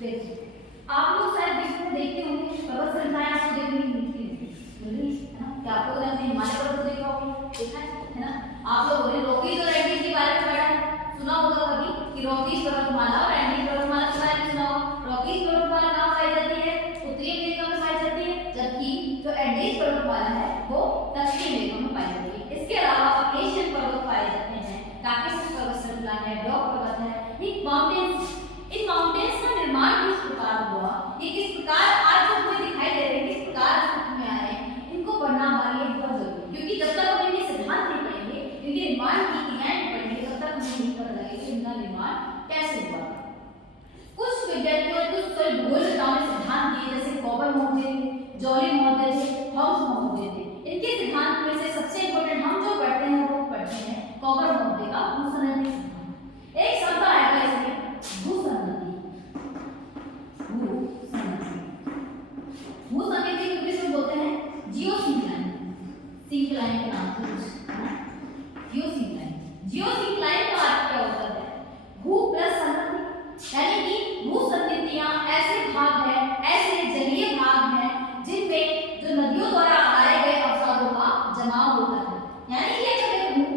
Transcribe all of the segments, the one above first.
देखिए आप लोग शायद बीच में देखते होंगे पर्वत श्रृंखलाएं आपको देखने को मिलती है ना, क्या आपको अगर हिमालय पर्वत देखा होगा, देखा है ना। आप लोगों ने रॉकीज और एंडीज के बारे में पढ़ा है, सुना होगा कभी कि रॉकीज पर्वतमाला और एंडीज पर्वतमाला के बारे में सुना होगा। रॉकीज पर्वतमाला कहाँ पाई जाती है? उत्तरी अमेरिका में पाई जाती है, जबकि जो एंडीज पर्वतमाला है वो दक्षिणी अमेरिका में पाई जाती है। इसके अलावा एशियन पर्वत पाए जाते हैं, काकेशस पर्वत श्रृंखला है, ब्लॉक पर्वत है। इन माउंटेन्स का निर्माण किस प्रकार हुआ, ये किस प्रकार आज जो हमें दिखाई दे रहे हैं, किस प्रकार अस्तित्व में आए, इनको पढ़ना हमारे लिए बहुत जरूरी है। क्योंकि जब तक हम इनके सिद्धांत नहीं पढ़ेंगे, इनके निर्माण की क्रियाएं पढ़ेंगे, तब तक हमें नहीं पता लगेगा कि इनका निर्माण कैसे हुआ। कुछ विज्ञानियों ने कुछ भूगोलविदों ने सिद्धांत दिए, जैसे कॉपर महोदय, जॉली महोदय थे, हॉब्स महोदय थे। इनके सिद्धांत में से सबसे इंपॉर्टेंट हम जो पढ़ते हैं वो पढ़ते हैं कॉपर महोदय का भूसंगति सिद्धांत। एक शब्द आएगा इसमें भूसंगति। भूसंगति को इंग्लिश में बोलते हैं जियोसिंक्लाइन। सिंक्लाइन के नाम से जियोसिंक्लाइन। जियोसिंक्लाइन का अर्थ क्या होता है? भू प्लस संगति, यानी कि भूसंगतियां ऐसे भाग है, ऐसे जलीय भाग है जिनमें जो नदियों द्वारा आए गए अवसादों का जमाव होता है। यानी कि अगर मैं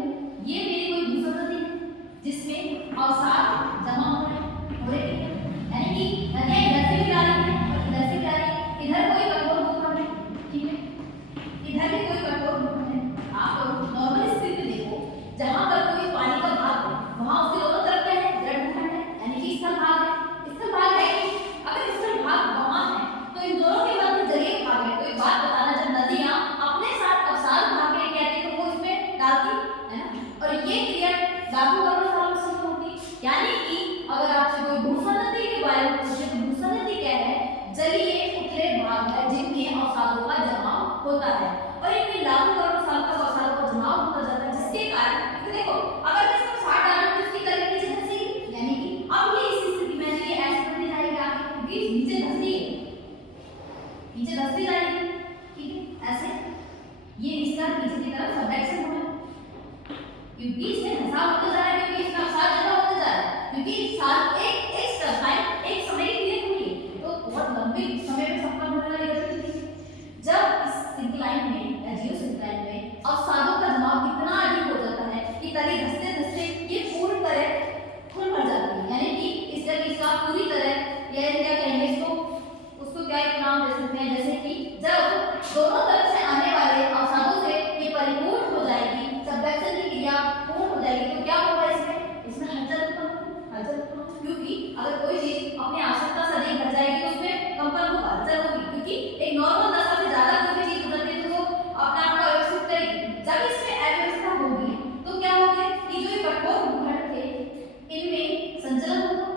ये मेरी कोई भूसंगति है जिसमें अवसाद जमा हो रहे हैं, यानी कि नदियां इधर से भी आ रही है और इधर से भी आ रही है। इधर कोई कठोर भूखंड है, ठीक है, इधर भी कोई कठोर भूखंड है। आप नॉर्मल स्थिति में देखो, जहां पर कोई पानी का भाग है वहां उसके दोनों तरफ क्या है? दृढ़ भूखंड है, यानी कि स्थल भाग है। स्थल भाग है कि अगर स्थल भाग वहां है तो इन दोनों के मध्य जलीय भाग है। तो एक बात बताना, जब नदियां अपने साथ अवसाद भाग लेके आती है तो वो इसमें डालती है ना, और ये क्रिया लाखों करोड़ों सालों से होती है। यानी कि अगर आपसे कोई भूसंगति के बारे में पूछे तो भूसंगति क्या है? जलीय उथले भाग है जिनमें अवसादों का जमाव होता है, और इनमें लाखों करोड़ साल तक अवसादों का जमाव होता जाता है, जिसके कारण देखो अगर मैं इसको 60 डालूं तो इसकी तले नीचे धंसेगी, यानी कि अब ये इस स्थिति में ये ऐसे बनने जाएगी आगे, क्योंकि नीचे धंसती है, नीचे धंसती जाएगी, ठीक है। ऐसे ये इसका नीचे की तरफ सबडक्शन हो रहा है, क्योंकि इसमें धंसाव होता जा रहा है, क्योंकि इसमें अवसाद ज्यादा होता जा रहा है, क्योंकि साल एक स्ट्रक्चर एक समय के लिए हुई तो बहुत लंबे समय में संपन्न होने वाली गतिविधि थी। जब इस सिंक्लाइन में या जियोसिंक्लाइन में अवसादों का जमाव इतना अधिक हो जाता है कि तले धंसते धंसते ये पूरी तरह खुल भर जाती है, यानी कि इस तरह इसका पूरी तरह या क्या कहेंगे इसको, उसको क्या एक नाम दे सकते हैं, जैसे कि जब दोनों तरफ से आने वाले अवसादों से ये परिपूर्ण हो जाएगी, सबडक्शन की क्रिया पूर्ण हो जाएगी, तो क्या होगा इसमें हलचल उत्पन्न होगी, क्योंकि अगर कोई चीज अपनी आवश्यकता से अधिक बढ़ जाएगी तो उसमें कंपन होगा, हलचल होगी, क्योंकि एक नॉर्मल दशा से ज्यादा कोई चीज हो जाती है तो वो अपने आप को अव्यवस्थित करेगी। जब इसमें अव्यवस्था होगी तो क्या होगा कि जो कठोर भूखंड थे इनमें संचलन होगा,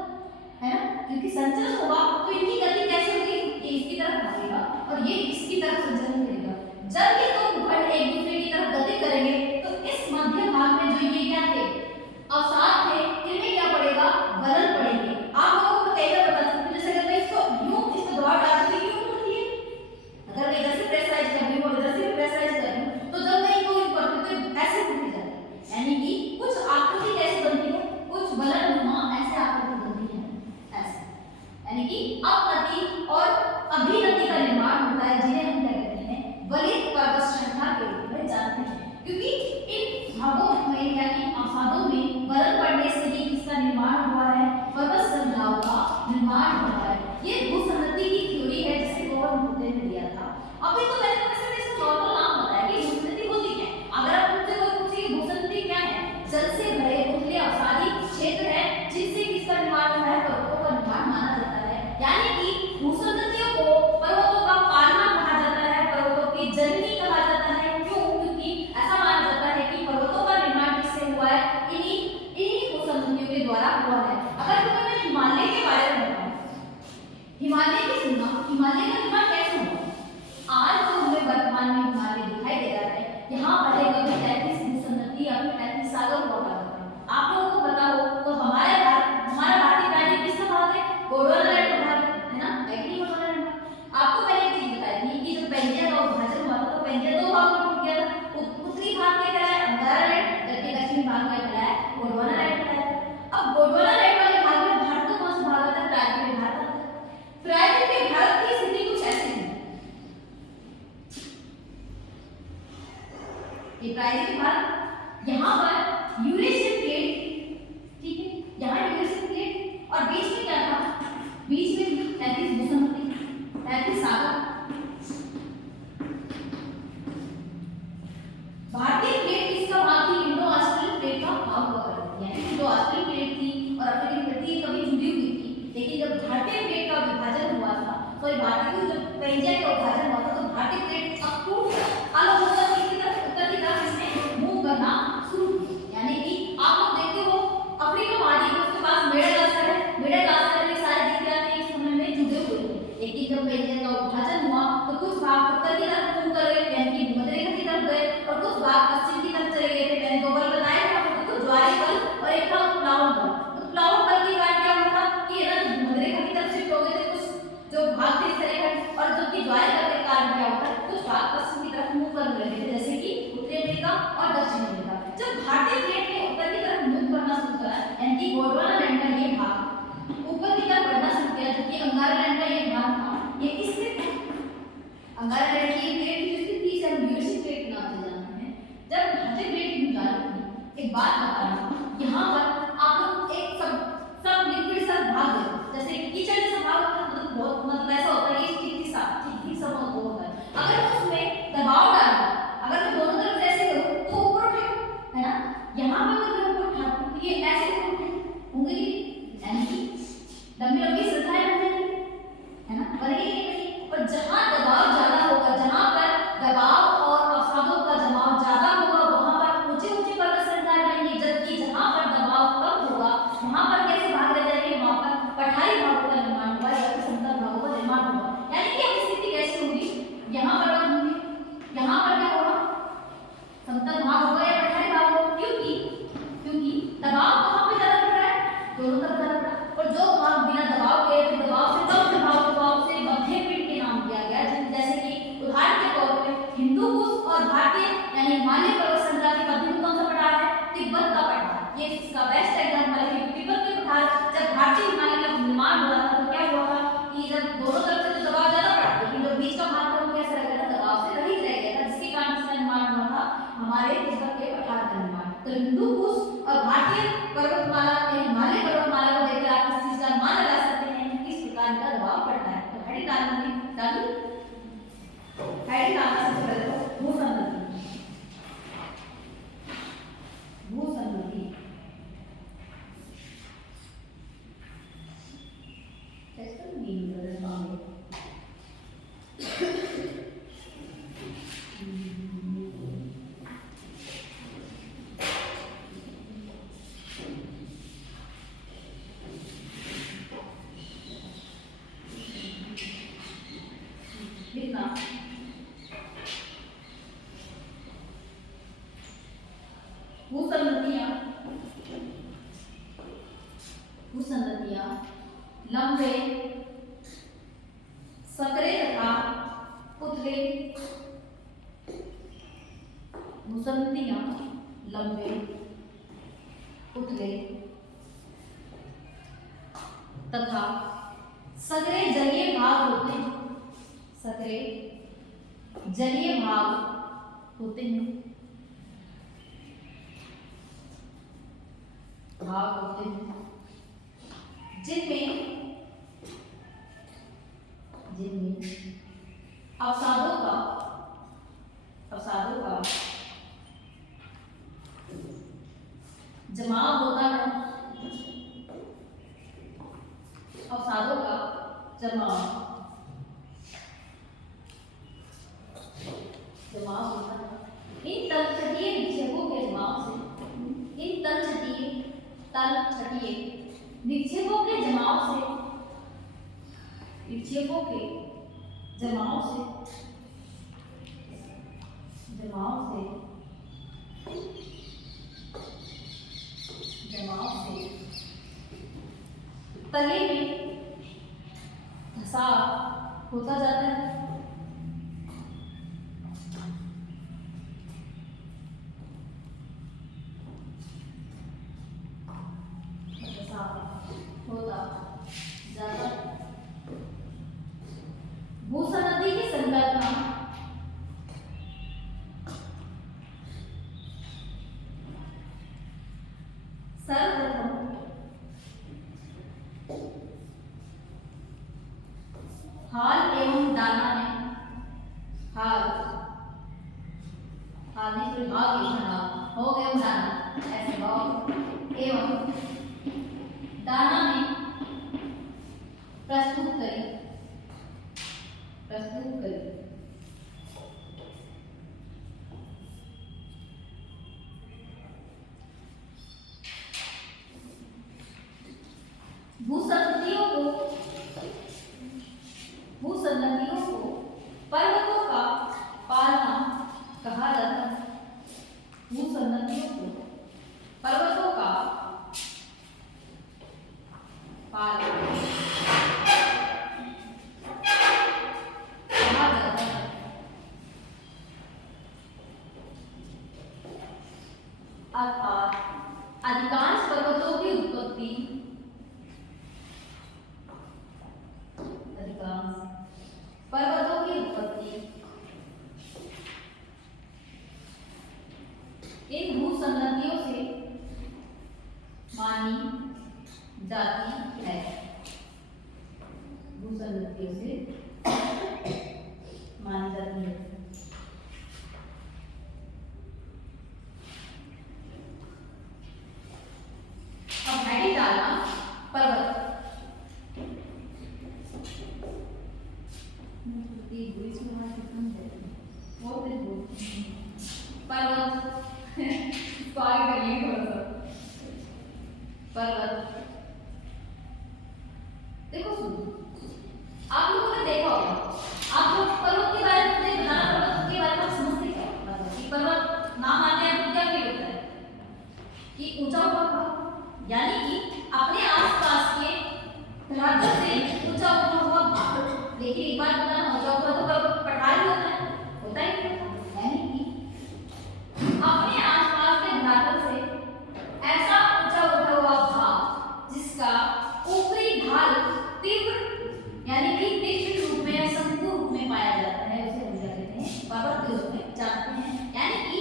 है ना, क्योंकि संचलन होगा तो इनकी गति कैसे होगी? ये इसकी तरफ भागेगा और ये इसकी तरफ संचलन करेगा। जब ये दो भूखंड एक दूसरे की तरफ गति करेंगे तो इस मध्य भाग में जो ये क्या थे? अवसाद थे, इनमें क्या पड़ेगा? गलन पड़ेगी। आप लोगों को कई बार बता सकते हैं, जैसे अगर मैं इसको यूं इस पे दबाव डाल दूं यूं होती है, अगर मैं इधर से प्रेशराइज कर रही हूं और इधर से प्रेशराइज कर रही हूं तो जब मैं इनको इन करती हूं तो ऐसे टूट जाती है, यानी कि कुछ आकृति कैसे बनती है? कुछ गलननुमा ऐसे आकृति बनती है, ऐसे, यानी कि अपनति और अभिनति का निर्माण होता है, जिन्हें हम क्या कहते हैं? वलित पर्वत श्रृंखला के रूप में जानते हैं, क्योंकि इन भागों में यानी अवसादों में गलन पड़ने से ही किसका निर्माण हुआ है? पर्वत श्रृंखलाओं का निर्माण हुआ है। ये भूसंगति की थ्योरी है जिसे कॉपर महोदय ने दिया था। अभी तो मैंने तुम्हें सिर्फ इसका नॉर्मल नाम बताया कि भूसंगति होती क्या है। अगर आप मुझसे कोई पूछे कि भूसंगति क्या है? जल से भरे उथले अवसादी क्षेत्र है जिससे किसका निर्माण हुआ है? पर्वतों का निर्माण माना जाता है, यानी कि भूसंगतियों को पर्वतों का पालना कहा जाता है, पर्वतों की जननी कहा जाता है। क्यों? क्योंकि ऐसा माना जाता है कि पर्वतों का निर्माण किससे हुआ है? इन्हीं भूसंगतियों के द्वारा हुआ है। अगर तुम्हें हिमालय के बारे में बताऊं, हिमालय की सुनना, हिमालय का निर्माण कैसे हुआ? आज जो हमें वर्तमान में हिमालय दिखाई दे रहा है, यहाँ पहले कभी 33 भूसंगति या फिर 33 सागर हुआ करता था। आप लोगों को पता हो तो हमारा भारतीय प्रायद्वीप किसका भाग है? गोंडवाना लैंड का भाग है ना, नहीं गोंडवाना लैंड। आपको मैंने एक चीज बताई थी कि जब पेंजिया का विभाजन हुआ था तो पेंजिया दो भागों में टूट गया था। उत्तरी भाग में कहलाया अंगारा लैंड, जबकि दक्षिणी भाग में कहलाया गोंडवाना लैंड कहलाया। अब गोंडवाना लैंड वाले भाग में भारत का कौन सा भाग आता है? प्रायद्वीप भारत। दोनों तरफ जाना पड़ा। और जो भाग बिना दबाव के, तो दबाव से कम दबाव से मध्य पिंड के नाम दिया गया। जैसे कि उदाहरण के तौर पे हिंदू कुश और भारतीय यानी हिमालय पर्वत श्रृंखला के मध्य में कौन सा पठार है? तिब्बत का पठार। ये इसका बेस्ट एग्जांपल है कि तिब्बत के पठार जब भारतीय हिमालय का निर्माण हुआ था तो क्या हुआ था कि जब दोनों तरफ से तो दबाव ज्यादा पड़ा, लेकिन जो बीच का भाग था वो कैसा रह गया था? दबाव से रहित रह गया था, जिसके कारण इसका निर्माण हुआ था हमारे तिब्बत के पठार का निर्माण। तो हिंदू कुश और भारतीय पर्वतमाला के हिमालय पर्वतमाला को देखकर आप इस चीज का अनुमान लगा सकते हैं कि किस प्रकार का दबाव पड़ता है। तो हेडिंग डालना सबसे पहले तो भूसंगति। भूसंगति कैसे नहीं बदल पाएंगे? भूसंगतियां लंबे, सकरे तथा पुतले। भूसंगतियां लंबे, पुतले तथा सकरे जलीय भाग होते हैं। सकरे जलीय भाग होते हैं, जिनमें अवसादों का जमाव होता है। अवसादों का जमाव होता है। इन तलछटीय निक्षेपों के जमाव से, इन तलछटीय निक्षेपों के जमाव से तले में धसाव होता जाता है। भूसंगति की संकल्पना सर्वप्रथम हाल एवं दाना में, हाल नहीं तो भाग हो एवं दाना, ऐसे भाव एवं दाना में प्रस्तुत करें। भूसंगतियों को पर्वतों का पालना कहा जाता है। भूसंगतियों को पर्वतों का पालना कहा जाता है। अर्थात अधिकांश पर्वतों की उत्पत्ति इन भूसंगतियों से मानी जाती है। भूसंगतियों से मानी जाती है। अब हेडिंग डालना पर्वत। पर्वत देखो सुनो, आप लोगों ने देखा होगा, आप लोग पर्वत के बारे में पर्वत के बारे में समझते क्या? मतलब कि पर्वत नाम आते हैं तो क्या फील होता है कि ऊंचा होगा, यानी कि अपने ढाल तीव्र यानी कि तीक्ष्ण रूप में या शंकु रूप में पाया जाता है, उसे हम क्या कहते हैं, पर्वत के रूप में जानते हैं। यानी कि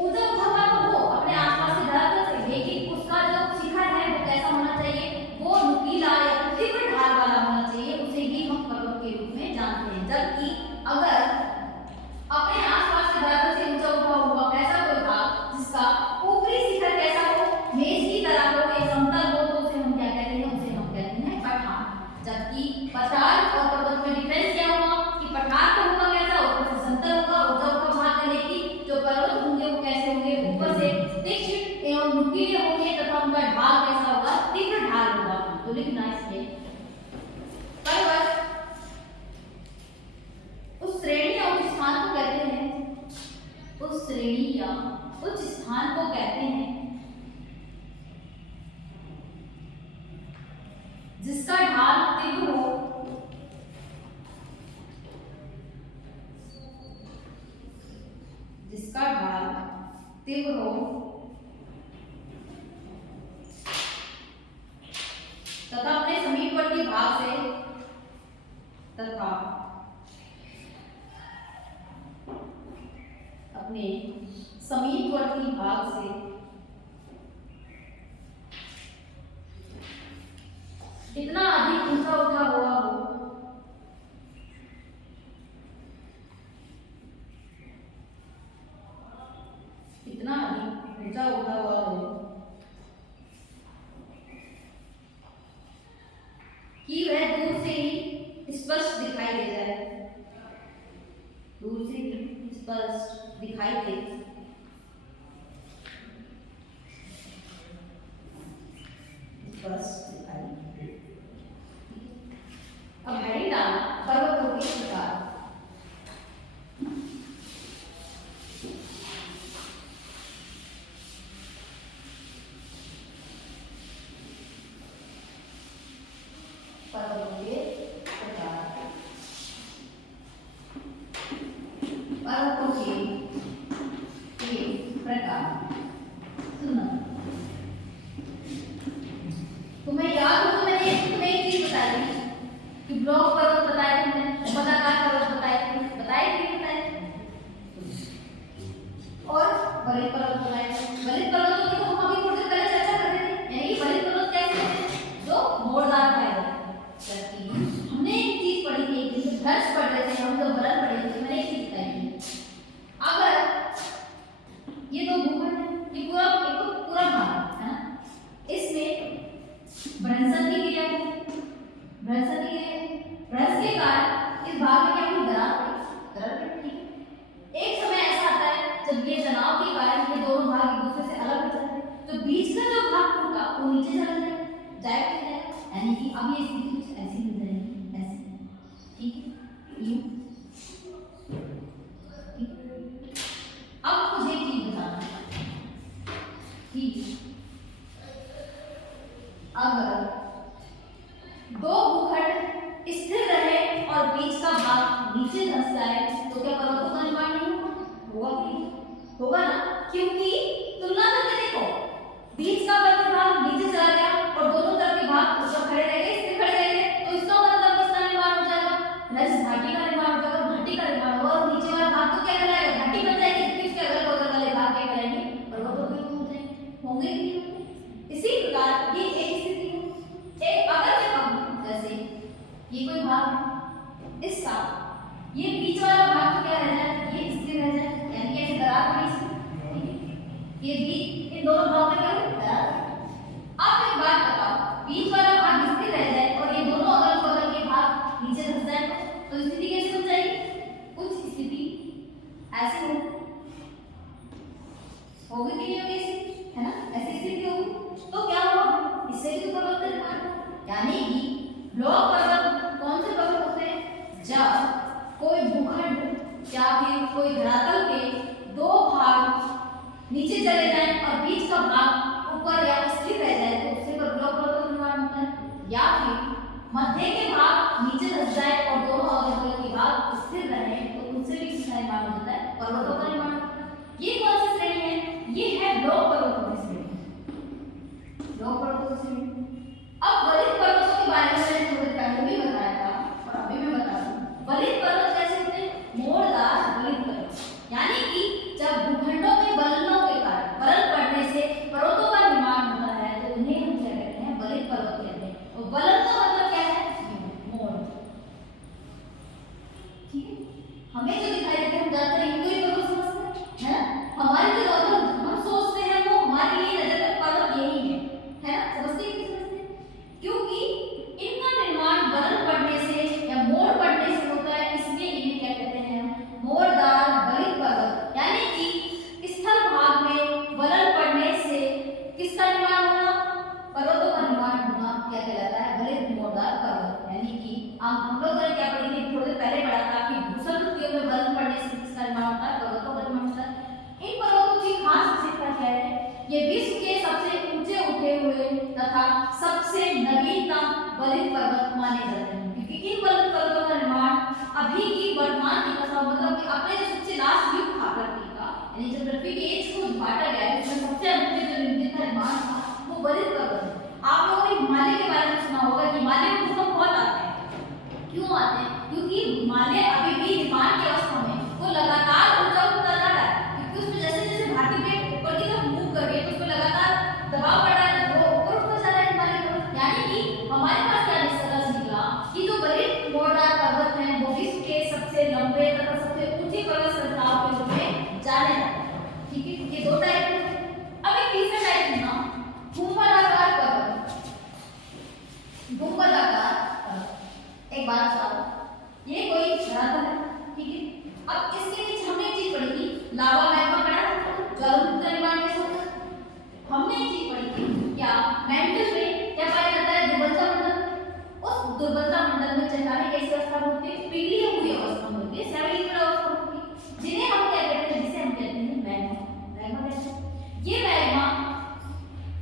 ऊंचा उठा तो वो अपने आसपास की धरातल से, लेकिन उसका जो शिखर है वो कैसा होना चाहिए, वो नुकीला या तीव्र ढाल वाला होना चाहिए, उसे ही हम पर्वत के रूप में जानते हैं। जबकि अगर अपने आसपास के धरातल से ऊंचा उठा हुआ ऐसा कोई भाग जिसका ऊपरी शिखर कैसा हो, मेज की तरह हो या समतल हो, तो उसे हम क्या कहते हैं, उसे हम कहते हैं पठार। जबकि पठार और पर्वत में डिफरेंस क्या हुआ कि पठार तो होगा कैसा, ऊपर से समतल होगा, ऊंचा उठा भाग है, लेकिन जो पर्वत होंगे वो कैसे होंगे, ऊपर से तीक्ष्ण एवं नुकीले होंगे तथा उनका ढाल कैसा होगा, तीव्र ढाल होगा। तो लिखना इसलिए पर्वत उस श्रेणी या उच्च स्थान को कहते हैं, उस श्रेणी या उच्च स्थान को कहते हैं जिसका ढाल तीव्र हो, जिसका ढाल तीव्र हो तथा अपने समीपवर्ती भाग से तथा अपने समीपवर्ती भाग से इतना अधिक ऊंचा उठा हुआ हो इतना अधिक ऊंचा उठा हुआ हो कि वह दूर से ही स्पष्ट दिखाई दे जाए, दूर से ही स्पष्ट दिखाई दे, स्पष्ट दिखाई दे। अब हेडिंग डालना पर्वतों के प्रकार। पर्वतों के प्रकार, पर्वतों के प्रकार। सुनना, तुम्हें याद हो तो मैंने तुम्हें एक चीज बताई थी कि ब्लॉक पर्वत बताए थे, मैंने पदाकार पर्वत बताए थे, बताए थे बताए और वलित पर्वत बताए थे। वलित पर्वतों की तो हम अभी थोड़ी देर पहले चर्चा कर रहे थे, यानी कि वलित पर्वत कैसे होते हैं, जो मोड़दार पाए जाते हैं। हमने एक चीज पढ़ी थी, एक दिन भ्रष्ट पढ़ रहे थे हम, जब भ्रष्ट पढ़े थे मैंने एक चीज बताई थी, अगर ये दो भूखंड है, ये पूरा एक तो पूरा भाग है ना, इसमें भ्रंशन की क्रिया है, भ्रंशन की क्रिया, भ्रंश के कारण इस भाग में क्या हुई, दरार पड़ी। एक समय ऐसा आता है जब ये तनाव के कारण ये दोनों भाग एक दूसरे से अलग हो जाते हैं, तो बीच का जो भाग टूटा वो नीचे चला जाएगा, यानी कि अब ये स्थिति कुछ ऐसी मिल जाएगी, ऐसी, ठीक है। यूं, अब मुझे एक चीज बताना कि अगर दो भूखंड स्थिर रहे और बीच का भाग नीचे धंस जाए तो क्या पर्वतों का निर्माण नहीं होगा, होगा ना, क्योंकि तुलना करके देखो, बीच का भाग नीचे चला गया और दोनों तरफ के भाग ऊपर खड़े रह गए, स्थिर खड़े रह गए, तो इसका मतलब इसका निर्माण हो जाएगा, प्लस घाटी का निर्माण हो जाएगा, घाटी का निर्माण होगा और नीचे वाला भाग तो क्या कहलाएगा, घाटी बन जाएगी, तो इसके अगल बगल वाले भाग क्या कहलाएंगे, पर्वतों के रूप में होंगे कि नहीं। इसी प्रकार ये एक स्थिति है, एक अगर मैं कहूं जैसे ये कोई भाग है, इसका ये बीच वाला भाग तो क्या रह जाए, ये स्थिर रह जाए, यानी कि ऐसे दरार पड़ी इसमें, ये बीच इन दोनों भागों में क्या हुई, दरार। अब एक बात बताओ, बीच वाला भाग स्थिर रह जाए और ये दोनों अगल बगल के भाग नीचे धंस जाए तो स्थिति कैसे बन जाएगी, कुछ स्थिति ऐसी होगी कि नहीं होगी, ऐसी है ना, ऐसी स्थिति होगी, तो क्या होगा, इससे भी पर्वत का निर्माण, यानी कि ब्लॉक पर्वत कौन से पर्वत होते हैं, जब कोई भूखंड या फिर कोई धरातल के दो भाग नीचे चले जाएं और बीच का भाग ऊपर या स्थिर रह जाए तो उससे पर ब्लॉक पर्वत का निर्माण होता है, या फिर मध्य के भाग नीचे धंस जाए और दोनों अगल बगल के भाग स्थिर रहे तो उनसे भी किसका निर्माण होता है, पर्वतों का निर्माण होता है। ये कौन सी श्रेणी है, ये है ब्लॉक पर्वतों की श्रेणी, ब्लॉक पर्वतों की श्रेणी। अब वलित पर्वतों के बारे में हम लोग ने क्या पढ़ी थी, थोड़ी देर पहले पढ़ा था कि भूस्खलन में बर्फ पड़ने से किसका निर्माण होता है, पर्वतों का निर्माण होता है। इन पर्वतों की खास विशेषता क्या है, ये विश्व के सबसे ऊंचे उठे हुए तथा सबसे नवीनतम बलित पर्वत माने जाते हैं, क्योंकि इन बलित पर्वतों का निर्माण अभी की वर्तमान की दशा मतलब कि अपने जो सबसे लास्ट युग था पृथ्वी का, यानी जब पृथ्वी के एज को बांटा गया है उसमें सबसे अंत में जो जिनका निर्माण था वो बलित पर्वत है। आप लोगों ने हिमालय के बारे में सुना होगा कि हिमालय में भूकंप बहुत आते हैं। क्यों आते हैं? क्योंकि हिमालय अभी भी निर्माण की अवस्था में वो लगातार ऊंचा उठता जा रहा है, क्योंकि उसमें जैसे जैसे भारतीय प्लेट ऊपर की तरफ मूव कर रही है तो उसमें लगातार दबाव बढ़ रहा है, वो ऊपर उठता जा रहा है हिमालय पर्वत। यानी कि हमारे पास क्या निकला कि जो बलित मोरदार पर्वत हैं वो विश्व के सबसे लंबे तथा सबसे ऊंची पर्वत श्रृंखलाओं के रूप में जाने जाते हैं। ठीक है, ये दो टाइप है। अब एक तीसरा टाइप है ना, गुंबदाकार पर्वत। गुंबदाकार पर्वत, एक बात बताओ, ये कोई धरातल है, ठीक है। अब इसके नीचे हमने एक चीज पढ़ी थी, लावा मैग्मा पढ़ा था, ज्वालामुखी का निर्माण कैसे होता है। हमने एक चीज पढ़ी थी, क्या मेंटल में क्या पाया जाता है, दुर्बलता मंडल। उस दुर्बलता मंडल में चट्टानें कैसी अवस्था में होती है, पिघली हुई अवस्था में होती है, सेमी लिक्विड अवस्था में होती है, जिन्हें हम क्या कहते हैं, जिसे हम कहते हैं मैग्मा। मैग्मा कहते हैं। ये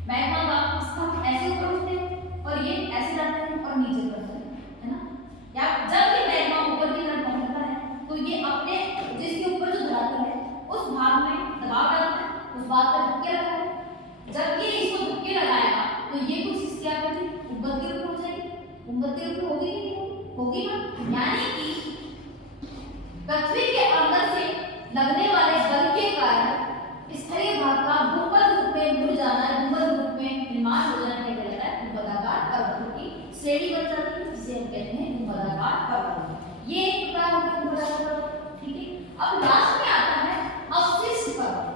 मैग्मा का स्तंभ ऐसे ऊपर उठते हैं और ये ऐसे जाते हैं और नीचे उतरते हैं, है ना। या जब ये मैग्मा ऊपर की तरफ पहुंचता है तो ये अपने जिसके ऊपर जो धरातल है उस भाग में दबाव डालता है, उस भाग पर धक्के लगाता है। जब ये इसको धक्के लगाएगा तो ये कुछ इसकी आकृति उम्मत के रूप में हो जाएगी। उम्मत के रूप में होगी कि नहीं होगी ना, यानी कि पृथ्वी के अंदर से लगने वाले बल के कारण स्थलीय भाग का गुंबद रूप में मुड़ जाना, गुंबद रूप में निर्माण हो जाना क्या कहलाता है, गुंबदाकार पर्वतों की श्रेणी बन जाती है, जिसे हम कहते हैं गुंबदाकार पर्वत। ये एक प्रकार हो गया गुंबदाकार पर्वत, ठीक है। अब लास्ट में आता है अवशिष्ट पर्वत।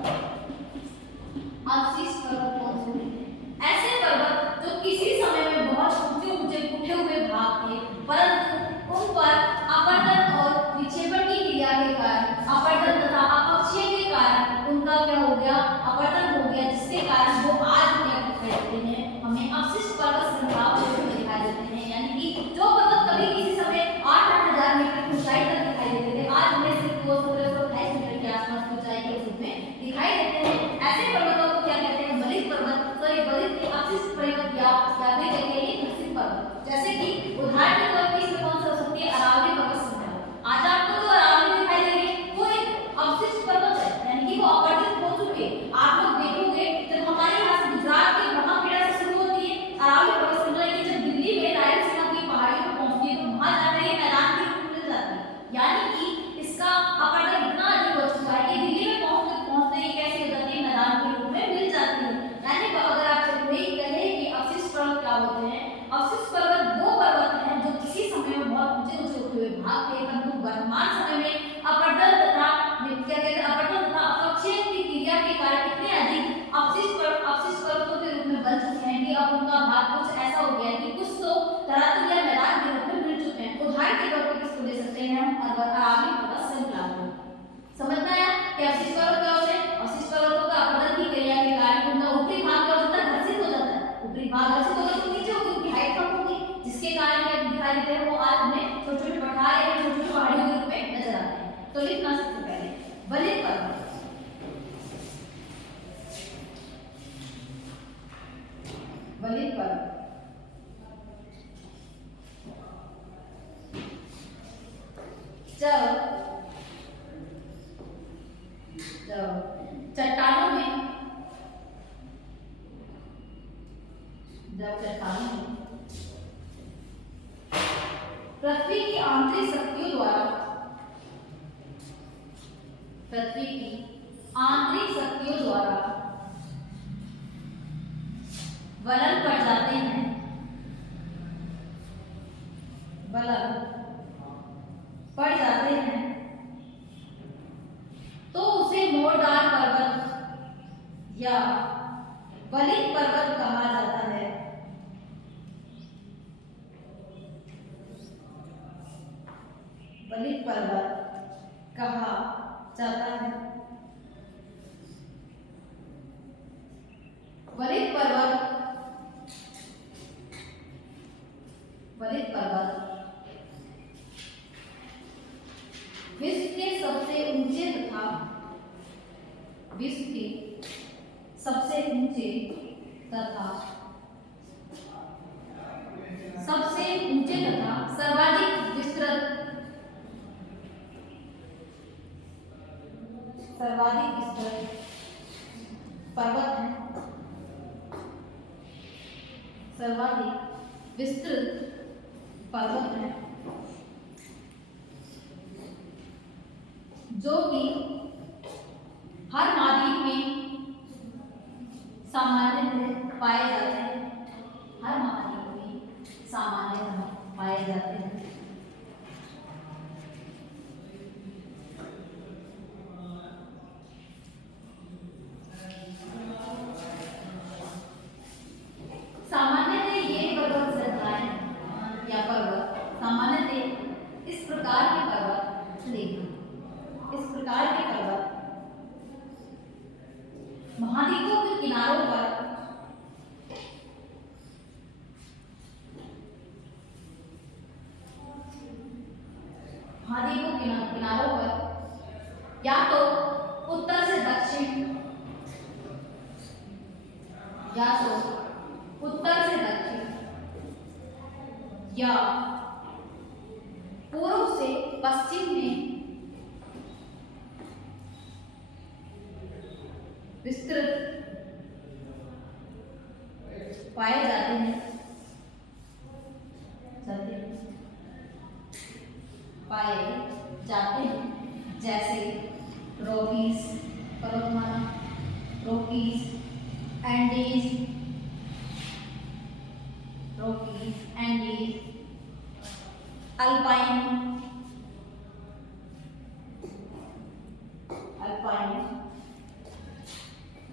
अवशिष्ट पर्वत कौन से होते हैं? ऐसे पर्वत जो किसी समय में बहुत ऊंचे ऊंचे उठे हुए भाग थे, परंतु उन पर अपरदन और विक्षेपण की क्रिया के कारण, अपरदन तथा अपक्षय के कारण उनका क्या हो गया, अपरदन हो गया, जिसके कारण वो आज क्या दिखाई देते हैं, हमें अवशिष्ट पर्वत श्रृंखलाओं के रूप में दिखाई देते हैं। यानी कि जो पर्वत कभी किसी समय 8-8 हजार मीटर की ऊंचाई तक दिखाई देते थे, आज उन्हें सिर्फ 1728 मीटर के आसपास की ऊंचाई के रूप में दिखाई देते हैं। ऐसे पर्वतों को क्या कहते हैं, बलित पर्वत। तो ये बलित के अवशिष्ट पर्वत या फिर कहते हैं घर्षित पर्वत। जैसे कि उदाहरण के तौर पर इसमें कौन सा हो सकती है, अरावली पर्वत श्रृंखला। आज आपको जो अरावली दिखाई दे रही है वो एक अवशिष्ट पर्वत है, यानी कि वो अपरदित हो चुके। आप लोग देखोगे जब हमारे यहाँ से गुजरात के ब्रह्मपेड़ा से शुरू होती है अरावली पर्वत श्रृंखला, ये जब दिल्ली में रायलसीमा की पहाड़ियों पर पहुंचती है तो वहां जाकर ये मैदान के रूप में मिल जाती है। यानी कि इसका अपरदन इतना अधिक हो चुका है कि दिल्ली में पहुंचते पहुंचते ये कैसे हो जाती है, मैदान के रूप में मिल जाती है। यानी अगर आपसे कोई कहे कि अवशिष्ट पर्वत क्या होते हैं, अवशिष्ट पर्वत वो पर्वत हैं जो किसी समय में बहुत ऊंचे ऊंचे उठे हुए भाग थे, परंतु वर्तमान समय में अपरदन तथा क्या कहते हैं, अपरदन तथा अपक्षय की क्रिया के कारण इतने अधिक अवशिष्ट पर्वतों के रूप में बन चुके हैं कि अब उनका भाग कुछ ऐसा हो गया कि कुछ तो धरातल या मैदान के रूप में मिल चुके हैं। उदाहरण के तौर पर किसको ले सकते हैं हम, अरावली पर्वत श्रृंखला को। समझ में आया कि अवशिष्ट पर्वत क्या होते हैं? अवशिष्ट पर्वतों का अपरदन की क्रिया के कारण उनका ऊपरी भाग क्या हो जाता है, घर्षित हो जाता है। ऊपरी भाग घर्षित होगा तो नीचे होगी, उनकी हाइट कम होगी, जिसके कारण क्या दिखाई देते हैं, वो आज हमें छोटे छोटे पठार या छोटे छोटे पहाड़ियों के रूप में नजर आते हैं। तो लिखना सबसे पहले बलित पर्वत। बलित पर्वत जब चट्टानों में पृथ्वी की आंतरिक शक्तियों द्वारा वलन पड़ जाते हैं, तो उसे मोरदार पर्वत या बलित पर्वत कहा जाता है। बलित पर्वत कहा जाता है। बलित पर्वत ऊंचे तथा सबसे ऊंचे तथा सर्वाधिक विस्तृत पर्वत है। सर्वाधिक विस्तृत पर्वत है जो कि हर महाद्वीप में सामान्यतः पाए जाते हैं। हर महाद्वीप में सामान्यतः पाए जाते हैं। सामान्यतः ये पर्वत श्रृंखलाएं या पर्वत सामान्यतः इस प्रकार के पर्वत इस प्रकार के पर्वत महाद्वीपों के किनारों पर या तो उत्तर से दक्षिण या पूर्व से पश्चिम में विस्तृत पाए जाते हैं। जैसे रॉकीज पर्वतमाला, रॉकीज एंडीज, अल्पाइन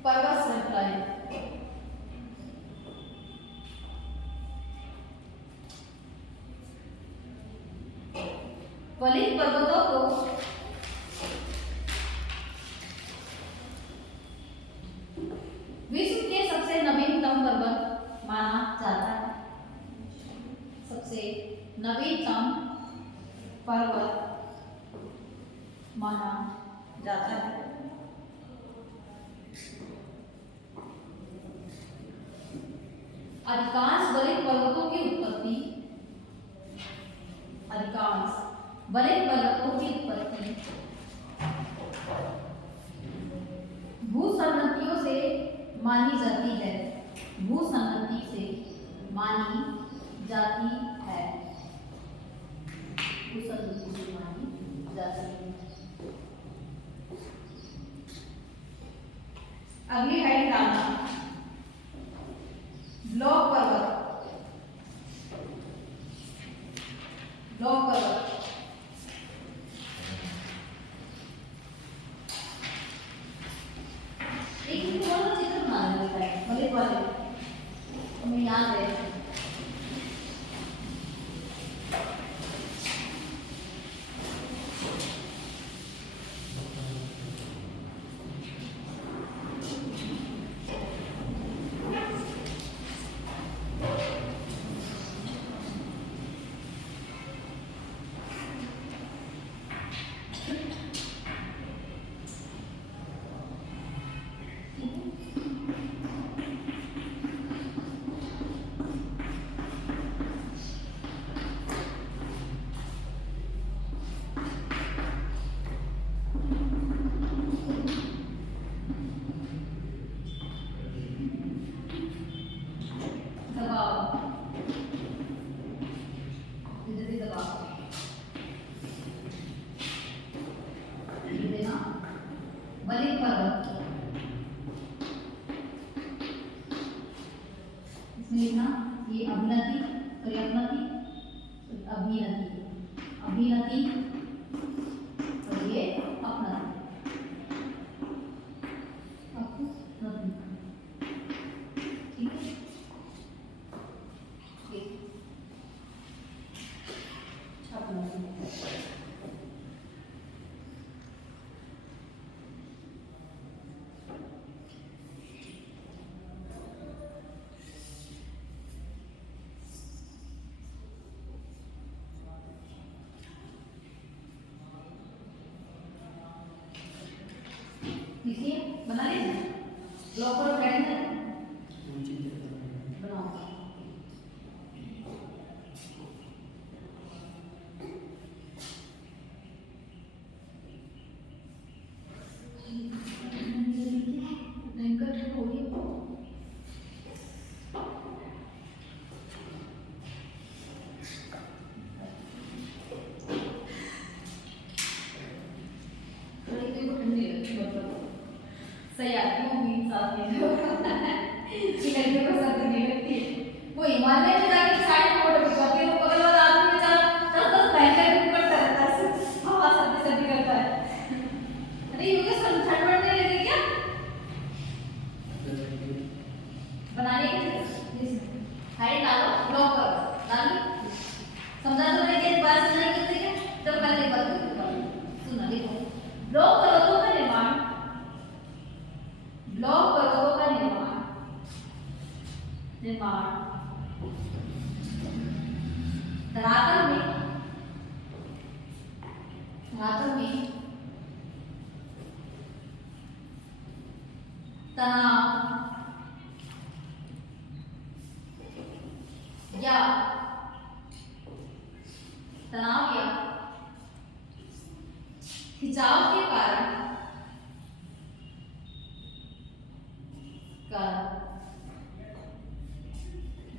पर्वत श्रृंखलाएं। वलित पर्वतों को विश्व के सबसे नवीनतम पर्वत माना जाता है। सबसे नवीनतम पर्वत माना जाता है। अधिकांश वलित पर्वतों की उत्पत्ति भूसन्नतियों से मानी जाती है। भूसन्नति से मानी जाती है। अगली हाइट डालना ब्लॉक पर्वत। एक चित्र बनाना रहता है वलित वाले, हमें याद है। वलित पर्वत इसमें लिखना ये अभिनति, अभिनति और ये अपनति। ठीक है, देखिए बना लीजिए ब्लॉक और पैटर्न। नहीं लड़कियों को सर्दी नहीं लगती है। वो हिमालय में जाके साड़ी में फोटो खिंचवाती है, वो बगल वाला आदमी बेचारा 10-10 महीने में पड़ता रहता है, हवा सर्दी सर्दी करता है। अरे योगेश ठंड पड़ने लगी क्या बनाने की हाइट डालो, ब्लॉक करो, डालो समझा तो मैंने एक बार समझ नहीं करते क्या, चलो पहले एक बार सुना देखो। ब्लॉक पर्वतों का निर्माण, ब्लॉक पर्वतों का निर्माण धरातल में तनाव या खिंचाव के कारण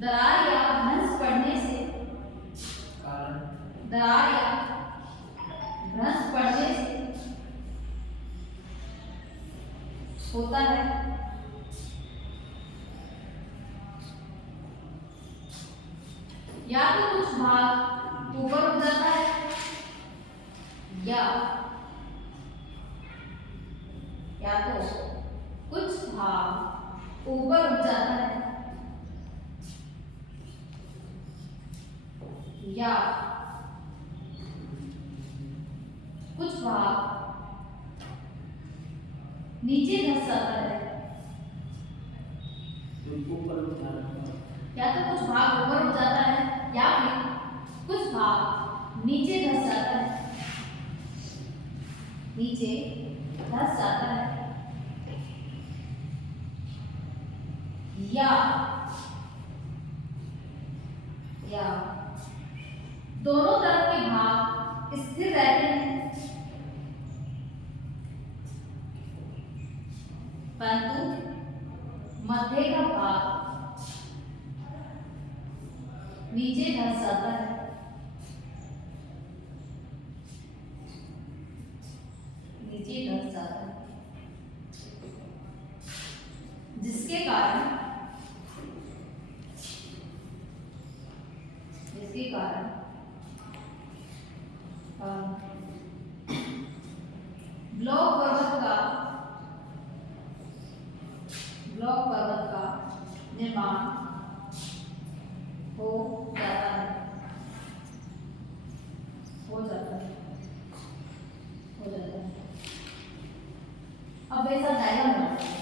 दरार या भ्रंश पड़ने से होता है। या तो कुछ भाग ऊपर उठ जाता है या तो कुछ भाग ऊपर उठ जाता है या कुछ भाग नीचे धंस जाता है। या तो कुछ भाग ऊपर उठ जाता है या फिर कुछ भाग नीचे धंस जाता है, या दोनों तरफ के भाग स्थिर रहते हैं परंतु मध्य का भाग नीचे धंस जाता है। जिसके कारण ब्लॉक पर्वत का निर्माण हो जाता है। अब ऐसा डायग्राम बनाते हैं।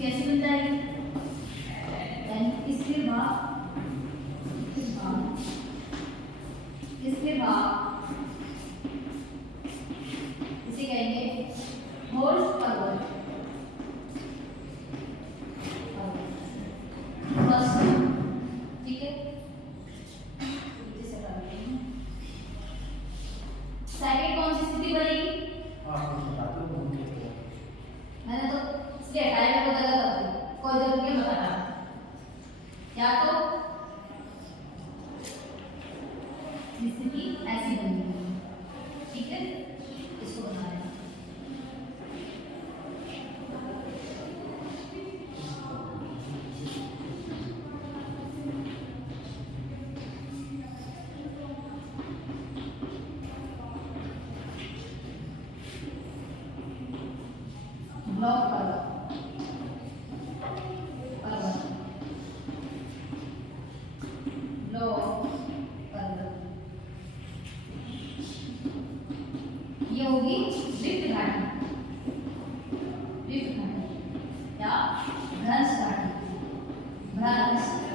कैसे बन जाएगी? इसके बाद इसे कहेंगे होल्स पर्वत। ठीक है, सेकंड कौन सी स्थिति बनेगी? मैंने तो इसलिए हटाया को गलत करती कोई जरूरत नहीं बताना। या तो स्थिति ऐसी बनेगी, ठीक है, इसको बना लेना। ब्लॉक पर्वत होगी रिक्त घाटी या भ्रंश घाटी। भ्रंश